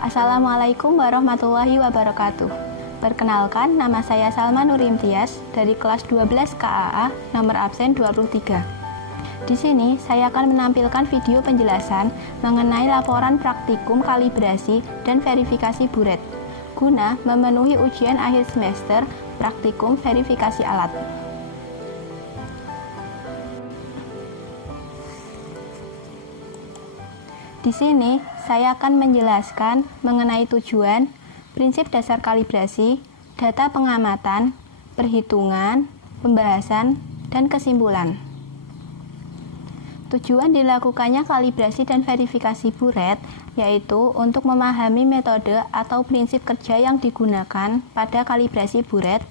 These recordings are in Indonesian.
Assalamualaikum warahmatullahi wabarakatuh. Perkenalkan, nama saya Salma Nurimtias dari kelas 12 KAA, nomor absen 23. Di sini saya akan menampilkan video penjelasan mengenai laporan praktikum kalibrasi dan verifikasi buret guna memenuhi ujian akhir semester praktikum verifikasi alat. Di sini, saya akan menjelaskan mengenai tujuan, prinsip dasar kalibrasi, data pengamatan, perhitungan, pembahasan, dan kesimpulan. Tujuan dilakukannya kalibrasi dan verifikasi buret yaitu untuk memahami metode atau prinsip kerja yang digunakan pada kalibrasi buret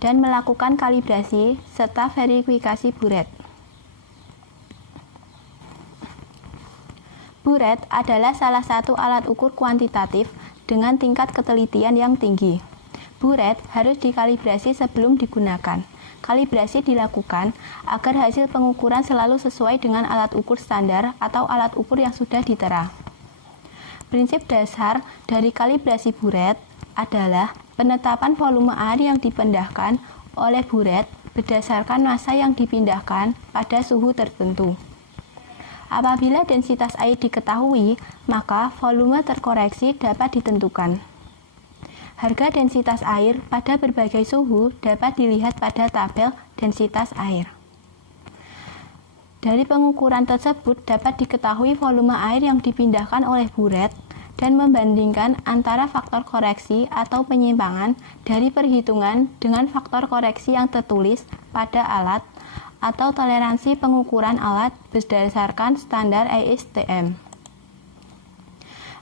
dan melakukan kalibrasi serta verifikasi buret. Buret adalah salah satu alat ukur kuantitatif dengan tingkat ketelitian yang tinggi. Buret harus dikalibrasi sebelum digunakan. Kalibrasi dilakukan agar hasil pengukuran selalu sesuai dengan alat ukur standar atau alat ukur yang sudah ditera. Prinsip dasar dari kalibrasi buret adalah penetapan volume air yang dipindahkan oleh buret berdasarkan massa yang dipindahkan pada suhu tertentu. Apabila densitas air diketahui, maka volume terkoreksi dapat ditentukan. Harga densitas air pada berbagai suhu dapat dilihat pada tabel densitas air. Dari pengukuran tersebut dapat diketahui volume air yang dipindahkan oleh buret dan membandingkan antara faktor koreksi atau penyimpangan dari perhitungan dengan faktor koreksi yang tertulis pada alat atau toleransi pengukuran alat berdasarkan standar ASTM.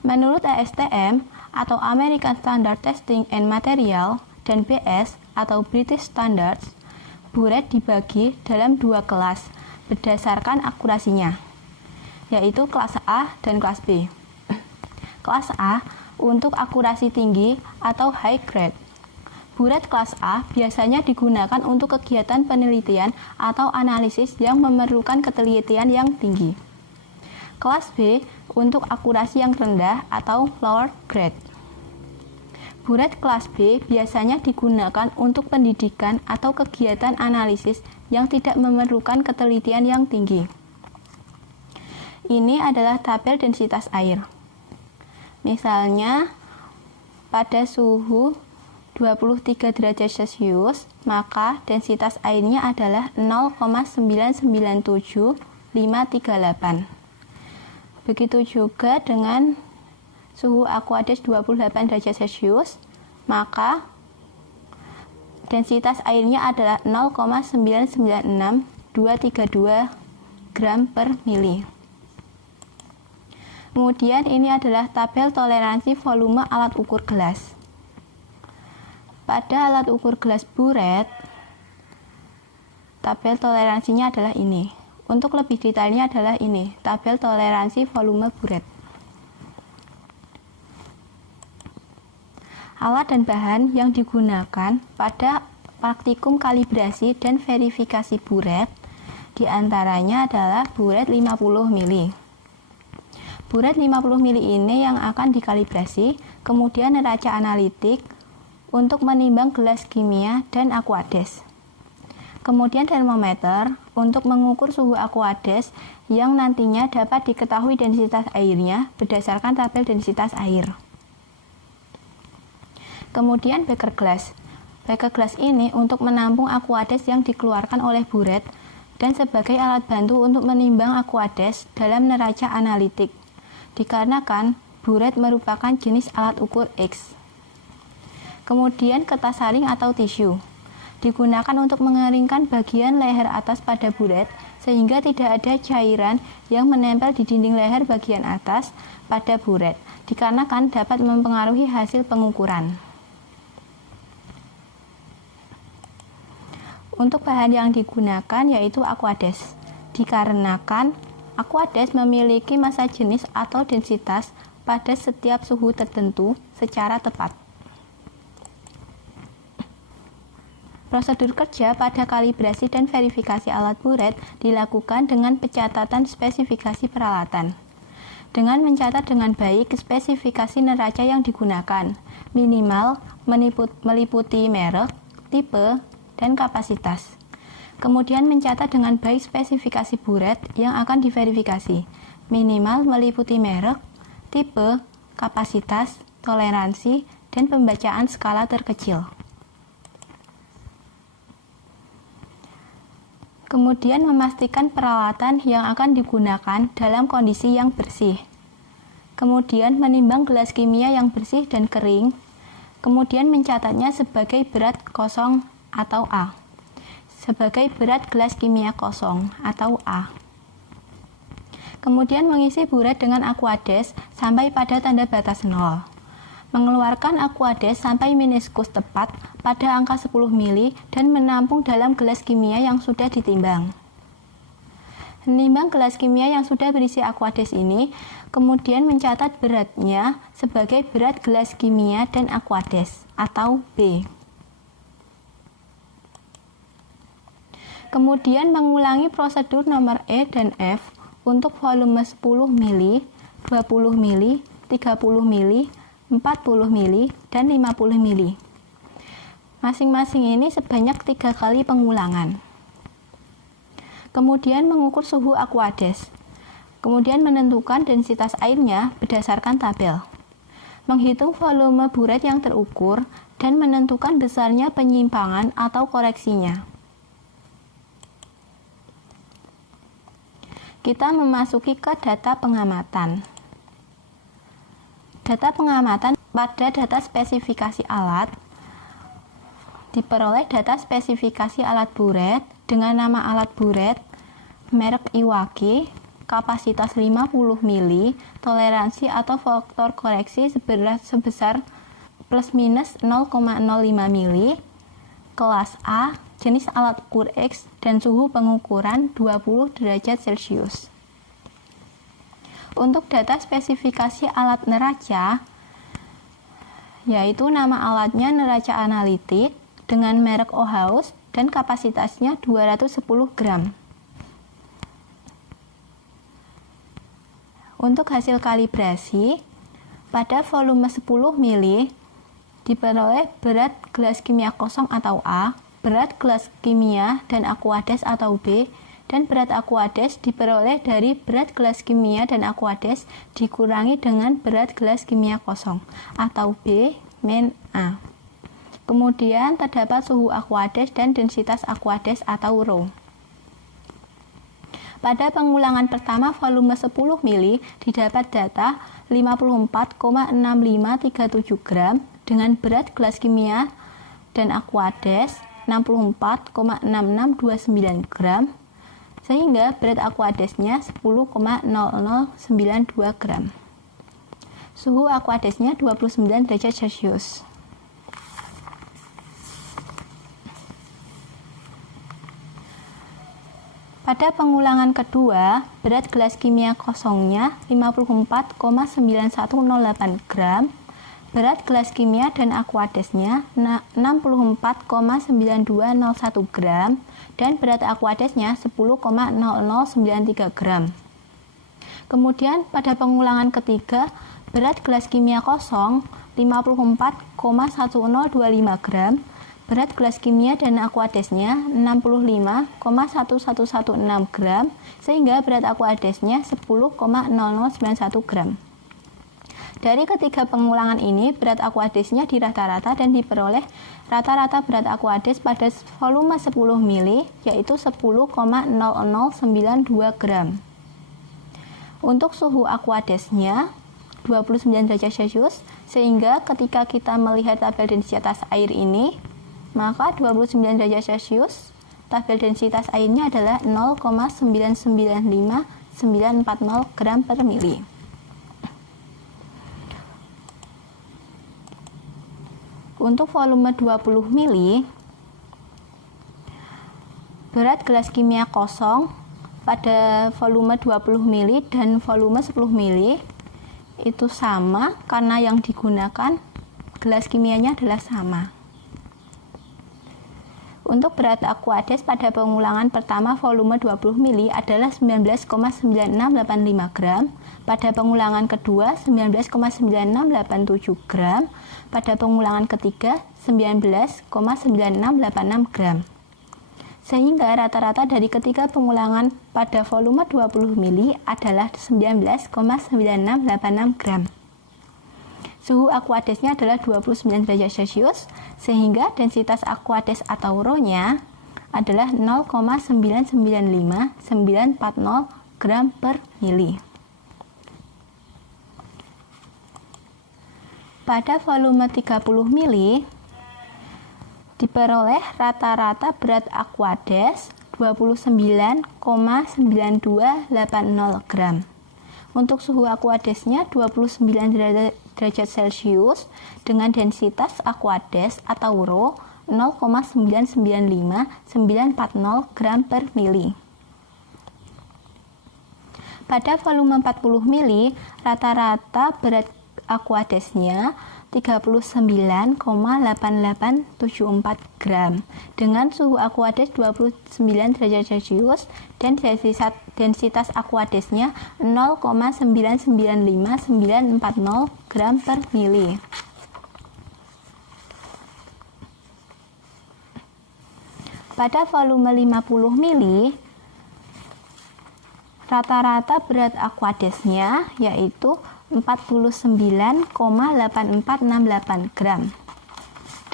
Menurut ASTM atau American Standard Testing and Material dan BS atau British Standards, buret dibagi dalam dua kelas berdasarkan akurasinya, yaitu kelas A dan kelas B. Kelas A untuk akurasi tinggi atau high grade. Buret kelas A biasanya digunakan untuk kegiatan penelitian atau analisis yang memerlukan ketelitian yang tinggi. Kelas B untuk akurasi yang rendah atau lower grade. Buret kelas B biasanya digunakan untuk pendidikan atau kegiatan analisis yang tidak memerlukan ketelitian yang tinggi. Ini adalah tabel densitas air. Misalnya, pada suhu 23 derajat Celcius, maka densitas airnya adalah 0,997538. Begitu juga dengan suhu aqueous 28 derajat Celcius, maka densitas airnya adalah 0,996232 gram per mili. Kemudian ini adalah tabel toleransi volume alat ukur gelas. Pada alat ukur gelas buret, tabel toleransinya adalah ini. Untuk lebih detailnya adalah ini, tabel toleransi volume buret. Alat dan bahan yang digunakan pada praktikum kalibrasi dan verifikasi buret diantaranya adalah buret 50 mili. Buret 50 mili ini yang akan dikalibrasi, kemudian neraca analitik untuk menimbang gelas kimia dan aquades. Kemudian termometer untuk mengukur suhu aquades yang nantinya dapat diketahui densitas airnya berdasarkan tabel densitas air. Kemudian beker gelas. Beker gelas ini untuk menampung aquades yang dikeluarkan oleh buret dan sebagai alat bantu untuk menimbang aquades dalam neraca analitik. Dikarenakan buret merupakan jenis alat ukur X. Kemudian kertas saring atau tisu digunakan untuk mengeringkan bagian leher atas pada buret sehingga tidak ada cairan yang menempel di dinding leher bagian atas pada buret, dikarenakan dapat mempengaruhi hasil pengukuran. Untuk bahan yang digunakan yaitu aquades, dikarenakan aquades memiliki massa jenis atau densitas pada setiap suhu tertentu secara tepat. Prosedur kerja pada kalibrasi dan verifikasi alat buret dilakukan dengan pencatatan spesifikasi peralatan. dengan mencatat dengan baik spesifikasi neraca yang digunakan, minimal meliputi merek, tipe, dan kapasitas. Kemudian mencatat dengan baik spesifikasi buret yang akan diverifikasi, minimal meliputi merek, tipe, kapasitas, toleransi, dan pembacaan skala terkecil. Kemudian memastikan peralatan yang akan digunakan dalam kondisi yang bersih. Kemudian menimbang gelas kimia yang bersih dan kering. Kemudian mencatatnya sebagai berat kosong atau A. Sebagai berat gelas kimia kosong atau A. Kemudian mengisi buret dengan Aquades sampai pada tanda batas 0. Mengeluarkan Aquades sampai meniskus tepat pada angka 10 mili dan menampung dalam gelas kimia yang sudah ditimbang. Menimbang gelas kimia yang sudah berisi Aquades ini, kemudian mencatat beratnya sebagai berat gelas kimia dan Aquades atau B. Kemudian mengulangi prosedur nomor E dan F untuk volume 10 mili, 20 mili, 30 mili, 40 mili, dan 50 mili. Masing-masing ini sebanyak 3 kali pengulangan. Kemudian mengukur suhu Aquades. Kemudian menentukan densitas airnya berdasarkan tabel. Menghitung volume buret yang terukur dan menentukan besarnya penyimpangan atau koreksinya. Kita memasuki ke data pengamatan. Data pengamatan pada data spesifikasi alat diperoleh data spesifikasi alat buret dengan nama alat buret, merek Iwaki, kapasitas 50 mili, toleransi atau faktor koreksi sebesar plus minus 0,05 mili, kelas A, jenis alat ukur X, dan suhu pengukuran 20 derajat Celcius. Untuk data spesifikasi alat neraca, yaitu nama alatnya neraca analitik dengan merek Ohaus dan kapasitasnya 210 gram. Untuk hasil kalibrasi, pada volume 10 mili diperoleh berat gelas kimia kosong atau A, berat gelas kimia dan Aquades atau B, dan berat Aquades diperoleh dari berat gelas kimia dan Aquades dikurangi dengan berat gelas kimia kosong atau B min A. Kemudian terdapat suhu Aquades dan densitas Aquades atau Rho. Pada pengulangan pertama volume 10 mili didapat data 54,6537 gram dengan berat gelas kimia dan Aquades 64,6629 gram, sehingga berat Aquadesnya 10,0092 gram. Suhu Aquadesnya 29 derajat Celcius. Pada pengulangan kedua, berat gelas kimia kosongnya 54,9108 gram, berat gelas kimia dan Aquadesnya 64,9201 gram, dan berat Aquadesnya 10,0093 gram. Kemudian pada pengulangan ketiga, berat gelas kimia kosong 54,1025 gram, berat gelas kimia dan Aquadesnya 65,1116 gram, sehingga berat Aquadesnya 10,0091 gram. Dari ketiga pengulangan ini, berat Aquadesnya dirata-rata dan diperoleh rata-rata berat Aquades pada volume 10 mili, yaitu 10,0092 gram. Untuk suhu Aquadesnya 29 derajat Celcius, sehingga ketika kita melihat tabel densitas air ini, maka 29 derajat Celcius, tabel densitas airnya adalah 0,995,940 gram per mili. Untuk volume 20 mili, berat gelas kimia kosong pada volume 20 mili dan volume 10 mili itu sama karena yang digunakan gelas kimianya adalah sama. Untuk berat Aquades pada pengulangan pertama volume 20 mili adalah 19,9685 gram, pada pengulangan kedua 19,9687 gram, pada pengulangan ketiga 19,9686 gram. Sehingga rata-rata dari ketiga pengulangan pada volume 20 mili adalah 19,9686 gram. Suhu Aquadesnya adalah 29 derajat Celcius, sehingga densitas Aquades atau Rho-nya adalah 0,995940 gram per mili. Pada volume 30 mili diperoleh rata-rata berat Aquades 29,9280 gram. Untuk suhu Aquadesnya 29 derajat Celcius dengan densitas Aquades atau Rho 0,995940 gram per mili. Pada volume 40 mili, rata-rata berat Aquadesnya 39,8874 gram dengan suhu Aquades 29 derajat Celcius dan densitas Aquadesnya 0,995940 gram per mili. Pada volume 50 mili, rata-rata berat Aquadesnya yaitu 49,8468 gram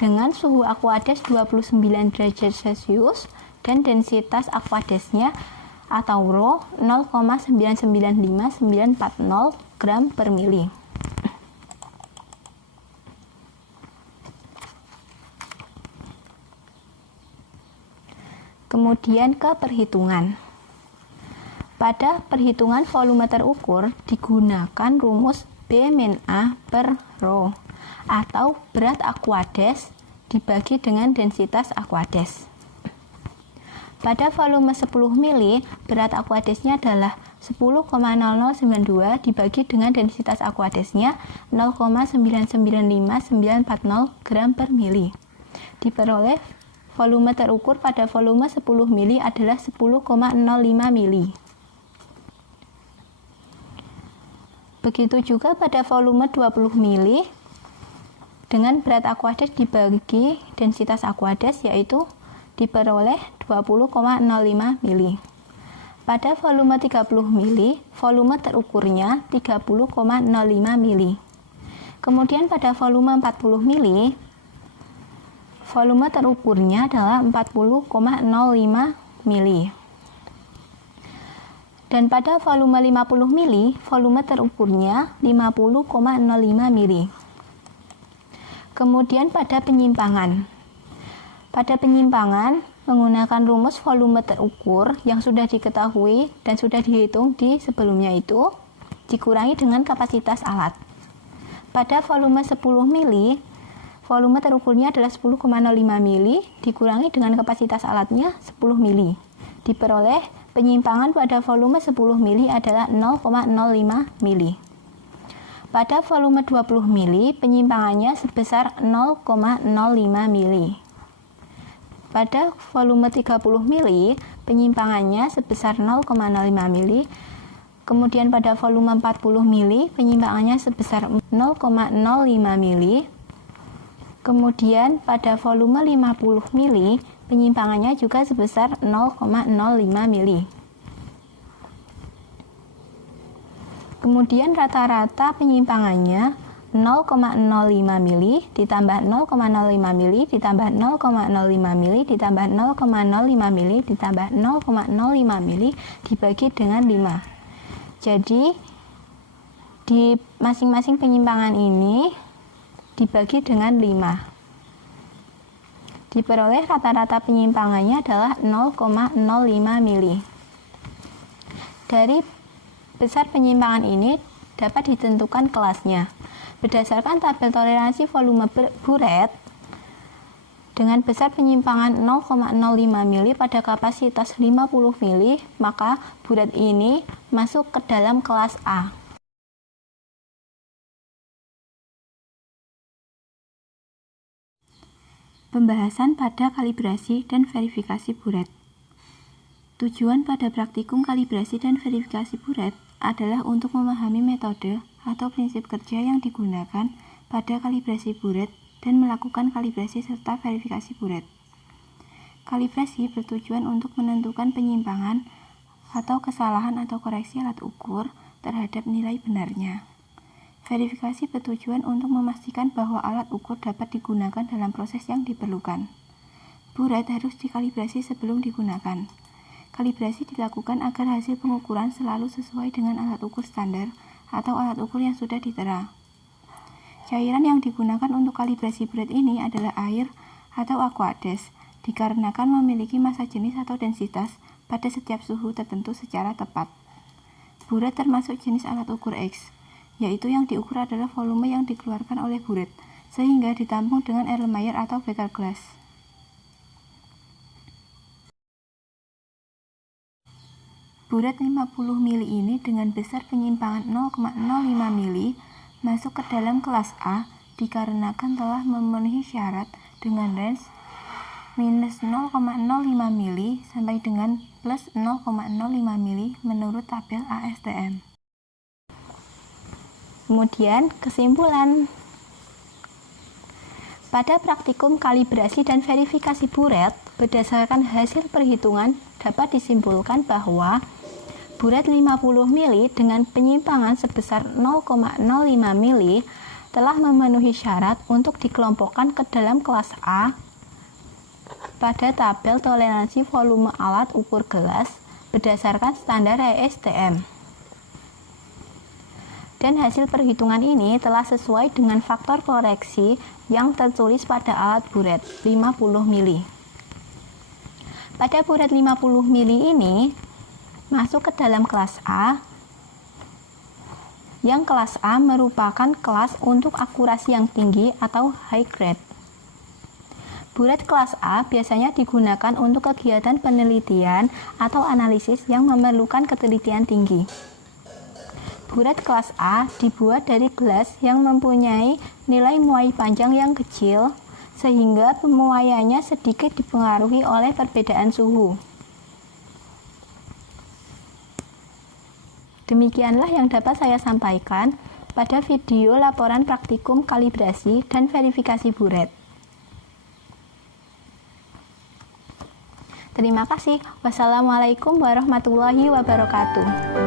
dengan suhu Aquades 29 derajat Celcius dan densitas Aquadesnya atau Rho 0,995940 gram per mili. Kemudian ke perhitungan. Pada perhitungan volume terukur digunakan rumus B min A per Rho atau berat Aquades dibagi dengan densitas Aquades. Pada volume 10 mili, berat Aquadesnya adalah 10,0092 dibagi dengan densitas Aquadesnya 0,995940 gram per mili. Diperoleh volume terukur pada volume 10 mili adalah 10,05 mili. Begitu juga pada volume 20 mili dengan berat Aquades dibagi densitas Aquades yaitu diperoleh 20,05 mili. Pada volume 30 mili, volume terukurnya 30,05 mili. Kemudian pada volume 40 mili, volume terukurnya adalah 40,05 mili. Dan pada volume 50 mili, volume terukurnya 50,05 mili. Kemudian pada penyimpangan. Pada penyimpangan, menggunakan rumus volume terukur yang sudah diketahui dan sudah dihitung di sebelumnya itu, dikurangi dengan kapasitas alat. Pada volume 10 mili, volume terukurnya adalah 10,05 mili, dikurangi dengan kapasitas alatnya 10 mili. Diperoleh penyimpangan pada volume 10 mili adalah 0,05 mili. Pada volume 20 mili, penyimpangannya sebesar 0,05 mili. Pada volume 30 mili, penyimpangannya sebesar 0,05 mili. Kemudian pada volume 40 mili, penyimpangannya sebesar 0,05 mili. Kemudian pada volume 50 mili, penyimpangannya juga sebesar 0,05 mili. Kemudian rata-rata penyimpangannya 0,05 mili ditambah 0,05 mili ditambah 0,05 mili ditambah 0,05 mili ditambah 0,05 mili dibagi dengan 5. Jadi di masing-masing penyimpangan ini dibagi dengan 5. Diperoleh rata-rata penyimpangannya adalah 0,05 mili. Dari besar penyimpangan ini dapat ditentukan kelasnya. Berdasarkan tabel toleransi volume buret, dengan besar penyimpangan 0,05 mili pada kapasitas 50 mili, maka buret ini masuk ke dalam kelas A. Pembahasan pada kalibrasi dan verifikasi buret. Tujuan pada praktikum kalibrasi dan verifikasi buret adalah untuk memahami metode atau prinsip kerja yang digunakan pada kalibrasi buret dan melakukan kalibrasi serta verifikasi buret. Kalibrasi bertujuan untuk menentukan penyimpangan atau kesalahan atau koreksi alat ukur terhadap nilai benarnya. Verifikasi bertujuan untuk memastikan bahwa alat ukur dapat digunakan dalam proses yang diperlukan. Buret harus dikalibrasi sebelum digunakan. Kalibrasi dilakukan agar hasil pengukuran selalu sesuai dengan alat ukur standar atau alat ukur yang sudah ditera. Cairan yang digunakan untuk kalibrasi buret ini adalah air atau aqueous, dikarenakan memiliki massa jenis atau densitas pada setiap suhu tertentu secara tepat. Buret termasuk jenis alat ukur X, yaitu yang diukur adalah volume yang dikeluarkan oleh buret, sehingga ditampung dengan Erlenmeyer atau beker glass. Buret 50 ml ini dengan besar penyimpangan 0,05 ml masuk ke dalam kelas A dikarenakan telah memenuhi syarat dengan range minus 0,05 ml sampai dengan plus 0,05 ml menurut tabel ASTM. Kemudian kesimpulan. Pada praktikum kalibrasi dan verifikasi buret, berdasarkan hasil perhitungan dapat disimpulkan bahwa buret 50 ml dengan penyimpangan sebesar 0,05 ml telah memenuhi syarat untuk dikelompokkan ke dalam kelas A pada tabel toleransi volume alat ukur gelas berdasarkan standar ASTM. Dan hasil perhitungan ini telah sesuai dengan faktor koreksi yang tertulis pada alat buret 50 ml. Pada buret 50 ml ini masuk ke dalam kelas A, yang kelas A merupakan kelas untuk akurasi yang tinggi atau high grade. Buret kelas A biasanya digunakan untuk kegiatan penelitian atau analisis yang memerlukan ketelitian tinggi. Buret kelas A dibuat dari gelas yang mempunyai nilai muai panjang yang kecil, sehingga pemuaiannya sedikit dipengaruhi oleh perbedaan suhu. Demikianlah yang dapat saya sampaikan pada video laporan praktikum kalibrasi dan verifikasi buret. Terima kasih. Wassalamualaikum warahmatullahi wabarakatuh.